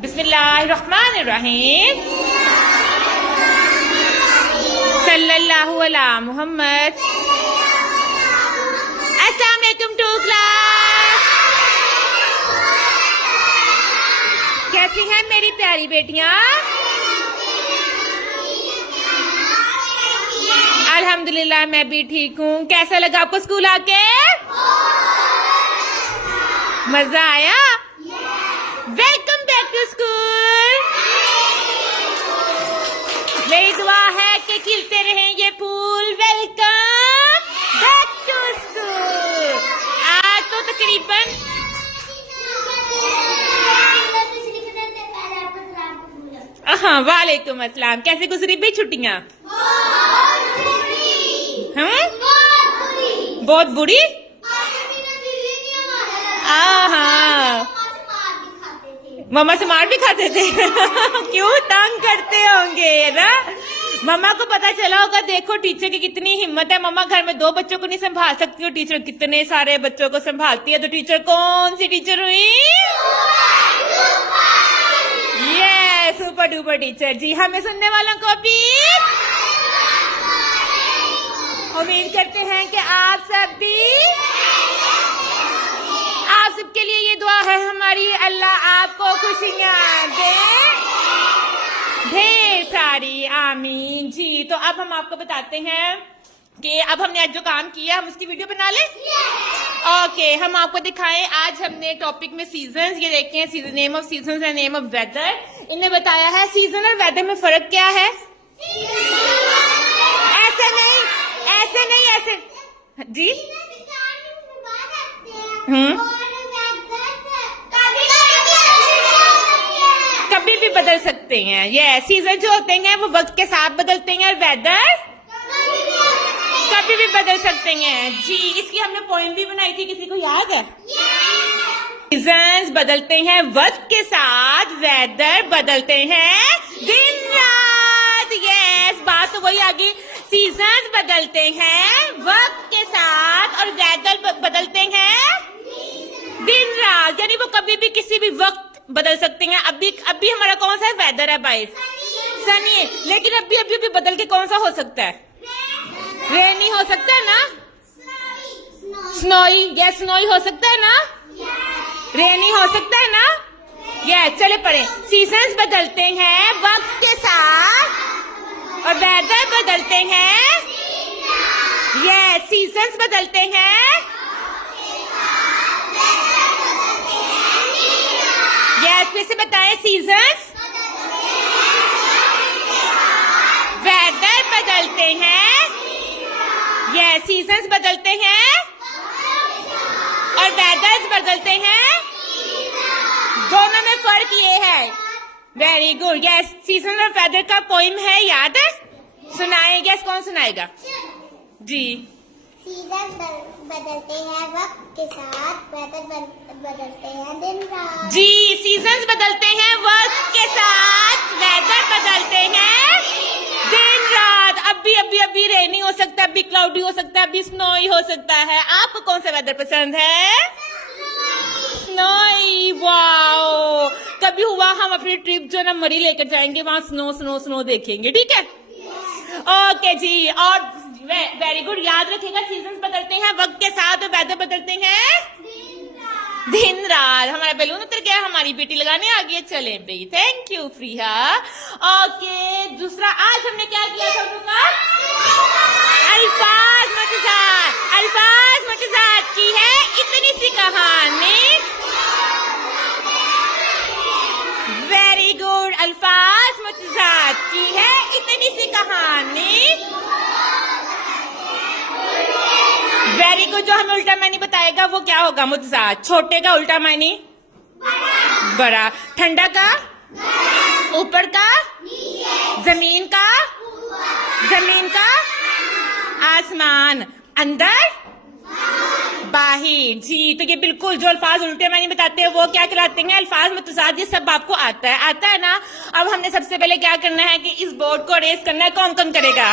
बिस्मिल्लाहिर्रहमानिर्रहीम। सल्लल्लाहु अला मुहम्मद। अस्सलाम वालेकुम टू क्लास। कैसी हैं मेरी प्यारी बेटियां? अल्हम्दुलिल्लाह मैं भी ठीक हूँ। कैसा लगा आपको स्कूल आके? मजा आया? Welcome back to school. मेरी दुआ है कि खिलते रहें ये फूल। Welcome back to school. आज तो तकरीबन हाँ, वालेकुम अस्सलाम। कैसे गुजरी भी छुट्टियां? बहुत बुरी। हाँ, मम्मा से मार भी खाते थे। क्यों? तंग करते होंगे ना। मम्मा को पता चला होगा, देखो टीचर की कितनी हिम्मत है। मम्मा घर में 2 बच्चों को नहीं संभाल सकती हो, टीचर कितने सारे बच्चों को संभालती है। तो टीचर कौन सी टीचर हुई? ये सुपर डुपर टीचर। जी, हमें सुनने वालों को भी उम्मीद करते हैं कि आप सबके लिए ये दुआ है हमारी, अल्लाह आपको खुशियां दे ढेर सारी, आमीन। जी, तो अब हम आपको बताते हैं कि अब हमने आज जो काम किया हम उसकी वीडियो बना लें। ओके, हम आपको दिखाएं। आज हमने टॉपिक में सीजन्स, ये देखें, season, name of seasons and name of weather. इन्हें बताया है सीजन और वेदर में फर्क क्या है। ऐसे जी। कभी भी बदल सकते हैं। ये सीजन जो होते हैं वो वक्त के साथ बदलते हैं और वेदर कभी भी बदल सकते हैं। जी, इसकी हमने पोएम भी बनाई थी, किसी को याद है? सीजन्स बदलते हैं वक्त के साथ, वेदर बदलते हैं दिन रात। यस, बात तो वही आ गई। सीजन्स बदलते हैं वक्त के साथ और वेदर बदलते हैं दिन रात, यानी वो कभी भी किसी भी वक्त बदल सकते हैं। अभी हमारा कौन सा है? वेदर है 22, सनी है। लेकिन अभी बदल के कौन सा हो सकता है? रेनी हो सकता है ना, स्नोई। यस, स्नोई हो सकता है ना, रेनी हो सकता है ना। यस, चले पढ़े। सीजन्स बदलते हैं वक्त के साथ और वेदर बदलते हैं। यस, सीजन्स बदलते हैं। यस, फिर से बताएं। सीजन्स, वेदर बदलते हैं। यस, सीजन्स बदलते हैं और वेदर्स बदलते हैं। दोनों में फर्क ये है। Very good. यस, सीजन और वेदर का पोइम है, याद है? सुनाए। यस, कौन सुनाएगा? जी। सीजन बदलते हैं वक्त के साथ, वेदर बदलते हैं दिन रात। जी, सीजन्स बदलते हैं वक्त के साथ, वेदर बदलते हैं दिन रात। अभी रेनी हो सकता है, अभी क्लाउडी हो सकता है, अभी स्नोई हो सकता है। आपको कौन सा वेदर पसंद है? स्नोई। वाओ, कभी हुआ हम अपनी ट्रिप जो ना मरी लेकर जाएंगे, वहां स्नो देखेंगे। ठीक है, ओके जी। और वेरी गुड, याद रखिएगा सीजन्स बदलते हैं वक्त के साथ और वेदर बदलते हैं दिन रात। हमारा बैलून उतर गया, हमारी बेटी लगाने आ गई। चले भाई, थैंक यू प्रिया। ओके, दूसरा आज हमने क्या किया था? अल्फाज मुतज़ाद की है इतनी सी कहानी। वेरी गुड, अल्फाज मुतज़ाद की है इतनी सी कहानी। Very good. जो हमें उल्टा मानी बताएगा वो क्या होगा? मुतज़ाद। छोटे का उल्टा मानी बड़ा, ठंडा का ऊपर का, जमीन का आसमान, अंदर बाहिर। जी, तो ये बिल्कुल जो अल्फाज उल्टे मानी बताते हैं वो क्या कहलाते हैं? अल्फाज मुतज़ाद। ये सब आपको आता है ना। अब हमने सबसे पहले क्या करना है कि इस बोर्ड को अरेज करना है। कौन कौन करेगा?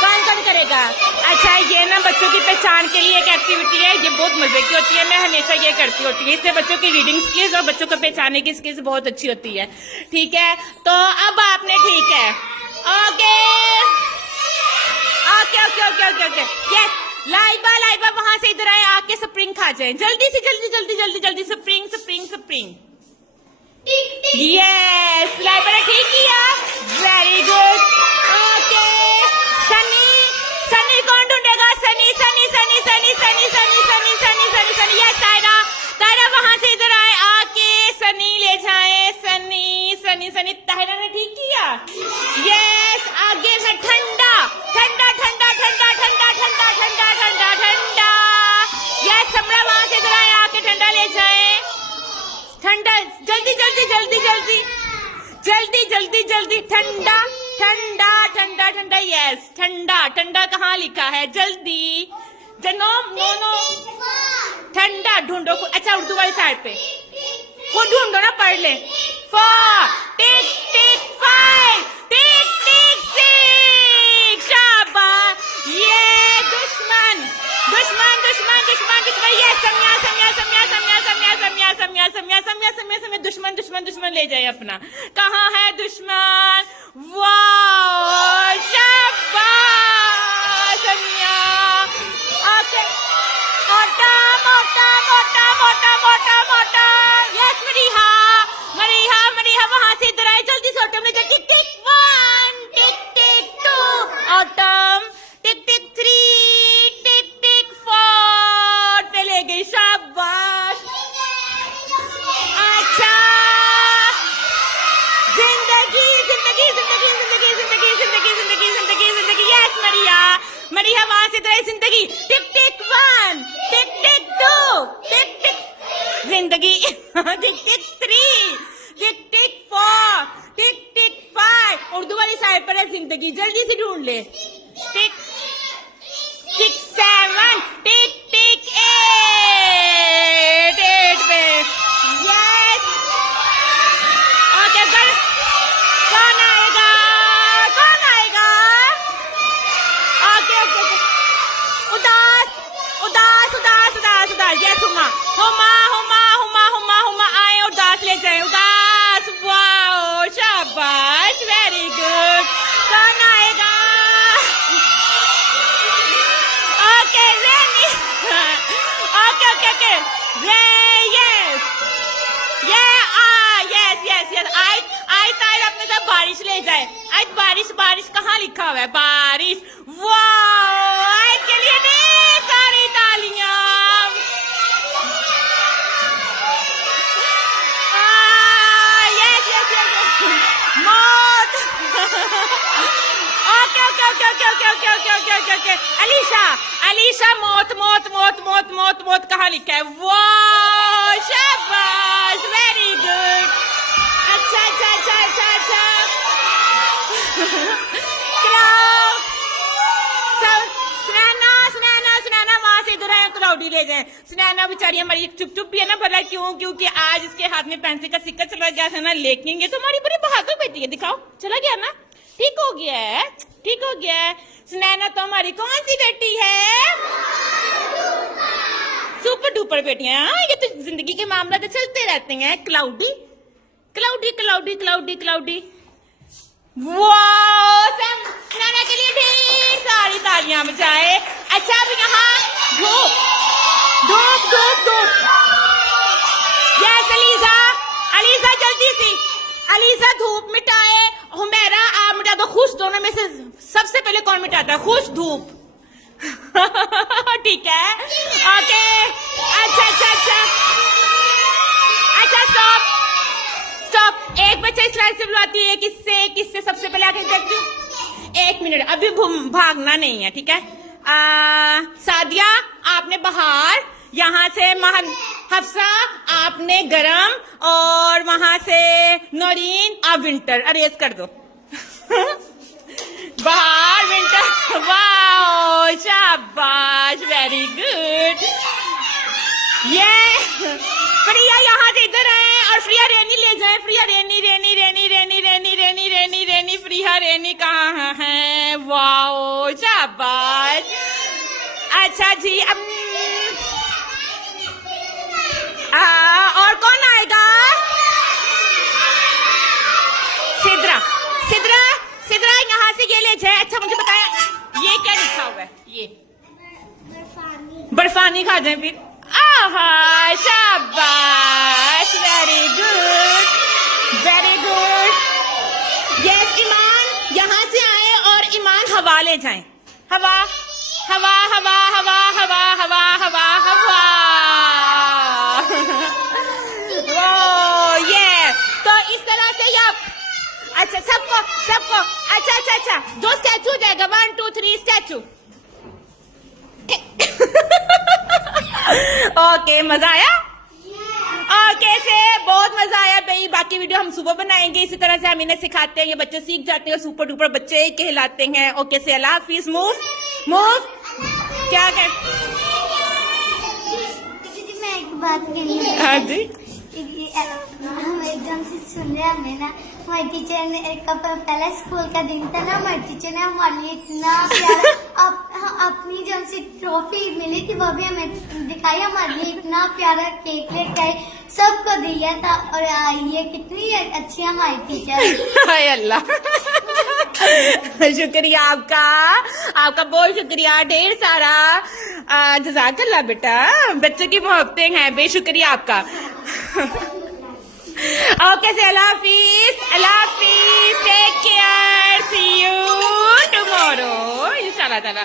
कौन कौन करेगा? अच्छा, ये ना बच्चों की पहचान के लिए एक एक्टिविटी है, ये बहुत मजे की होती है, मैं हमेशा ये करती होती है, इससे बच्चों की रीडिंग स्किल्स और बच्चों को पहचानने की स्किल्स बहुत अच्छी होती है। ठीक है, तो अब आपने ठीक है, okay okay okay okay okay okay, yes. Laiba वहां से इधर आए, आके स्प्रिंग खा जाए, जल्दी से जल्दी जल्दी जल्दी जल्दी, spring spring spring. Yes, Laiba ने ठीक किया, very good. Okay, Sunny Sunny कौन ढूंढेगा? सनी सनी सनी सनी सनी सनी सनी सनी सनी सनी, यस। तायरा तायरा वहां से इधर आए, आके सनी ले जाए, सनी सनी सनी। तायरा ने ठीक किया, यस। आगे से ठंडा ठंडा ठंडा ठंडा ठंडा ठंडा ठंडा ठंडा ठंडा, यस। समरा वहां से इधर आए, आके ठंडा ले जाए, ठंडा, जल्दी जल्दी जल्दी जल्दी जल्दी जल्दी जल्दी, ठंडा ठंडा ठंडा ठंडा, यस। ठंडा ठंडा कहाँ लिखा है? जल्दी जनो नो नो, ठंडा ढूंढो। अच्छा, उर्दू वाली साइड पे वो ढूंढो ना, पढ़ ले। 4 टिक टिक 5 टिक टिक 6, शाबाश। ये दुश्मन दुश्मन दुश्मन दुश्मन दुश्मन, ये सम्या सम्या सम्या सम्या सम्या सम्या सम्या सम्या सम्या सम्या सम्या, दुश्मन दुश्मन दुश्मन ले जाए अपना। कहाँ है दुश्मन? वाह, शाबाश सम्या। ओके, मोटा मोटा मोटा मोटा मोटा मोटा, यस। मरीहा मरीहा मरीहा वहां से इधर आए, जल्दी से ऑटम ले जाए। टिक टिक 1 टिक टिक 2 ऑटम, टिक टिक 3 टिक टिक 4 पे ले गई, शाबाश। अच्छा, जिंदगी जिंदगी जिंदगी जिंदगी जिंदगी जिंदगी जिंदगी जिंदगी जिंदगी, यस। मरिया मरिया वहां से इधर, जिंदगी। टिक टिक 1 टिक टिक 2 टिक टिक, जिंदगी। टिक टिक 3 टिक टिक 4 टिक टिक 5, उर्दू वाली साइड पर है जिंदगी, जल्दी से ढूंढ ले। टिक टिक 7 टिक टिक 8 पे, यस। ओके, कौन आएगा? कौन आएगा? ओके ओके, उदास उदास उदास उदास उदास, यस। हुमा हुमा हुमा हुमा हुमा हुमा आए, उदास ले जाए, उदास। वाओ, शाबाश, वेरी गुड। कौन आएगा? ओके, रेनी। Okay okay okay, yes yes yes yes. आई तायर अपने साथ बारिश ले जाए, आज बारिश बारिश कहाँ लिखा हुआ है? बारिश। वाह, आज के लिए ढेर सारी तालियां। यस यस यस, मौत। Okay okay okay okay okay okay okay okay okay okay, Alisha Alisha, मौत मौत मौत मौत मौत मौत कहाँ लिखा है? वाह, शाबाश, वेरी गुड। अच्छा अच्छा अच्छा अच्छा अच्छा, सुनैना सुनैना सुनैना वहां से इधर आए, क्लाउडी ले जाए। सुनैना बेचारी हमारी चुप चुप भी है ना, बोला क्यों? क्योंकि आज इसके हाथ में पेंसिल का सिक्का चला गया था ना, लेकेंगे तो हमारी बड़ी बहादुर बेटी है, दिखाओ, चला गया ना, ठीक हो गया है, ठीक हो गया है। सुनैना तो हमारी कौन सी बेटी है? सुपर डुपर बेटियां। ये तो जिंदगी के मामला तो चलते रहते हैं। Cloudy cloudy cloudy cloudy cloudy, वाह, सुनैना के लिए ढेर सारी तालियां बजाए। अच्छा, अब यहाँ धूप धूप धूप धूप, यस। अलीजा अलीजा जल्दी से, अलीजा धूप मिटाए। हुमैरा आप मिटा दो। खुश दोनों में से सबसे पहले कौन मिटाता है? खुश धूप। ठीक है, ओके। अच्छा अच्छा अच्छा अच्छा, स्टॉप स्टॉप। एक बच्चा इस लाइन से बुलाती है, किससे किससे सबसे पहले आके देखती हूँ। 1 मिनट, अभी भागना नहीं है, ठीक है। सादिया आपने बाहर, यहाँ से हफ्सा आपने गरम, और वहां से नौरीन आप विंटर। अरेज कर दो। बाहर विंटर, वाह, शाबाश, वेरी गुड। ये प्रिया यहाँ से इधर है, और प्रिया रेनी ले जाए। प्रिया रेनी रेनी रेनी रेनी रेनी रेनी रेनी रेनी, प्रिया रेनी कहाँ है? वाह, शाबाश। अच्छा जी और कौन आएगा? सिद्रा सिद्रा सिद्रा यहाँ से ये ले जाए। अच्छा मुझे बताया ये क्या लिखा हुआ है? ये बर्फानी खा जाए फिर। आहा शाबाश, very good very good. Yes Iman यहाँ से आए और ईमान हवा ले जाएं। हवा हवा हवा हवा हवा हवा हवा हवा। वो ये तो इस तरह से आप अच्छा सबको सबको अच्छा अच्छा अच्छा 2 स्टैचू हो जाएगा। 1 2 3 स्टैचू। ओके मजा आया? ओके से बहुत मजा आया भाई। बाकी वीडियो हम सुबह बनाएंगे। इसी तरह से हम इन्हें सिखाते हैं, ये बच्चे सीख जाते हैं, सुपर डुपर बच्चे कहलाते हैं। ओके से अल्लाह हाफिज। मूव मूव क्या कर? मैं एक बात कहनी है। हाँ जी हम एकदम से सुन रहे हमें ना हमारी टीचर ने पहला स्कूल का दिन था ना, हमारी टीचर ने हमारे लिए इतना प्यारा अपनी जो से ट्रॉफी मिली थी वो भी हमें दिखाई। हमारे लिए इतना प्यारा केक लेके आई, सबको दिया था। और ये कितनी अच्छी हमारी टीचर। हाय अल्लाह शुक्रिया आपका, आपका बहुत शुक्रिया, ढेर सारा जज़ाकल्लाह बेटा। बच्चों की मोहब्बतें हैं, बेशुक्रिया आपका। ओके से अल्लाह हाफिज, take care, see you tomorrow इंशाल्लाह ताला।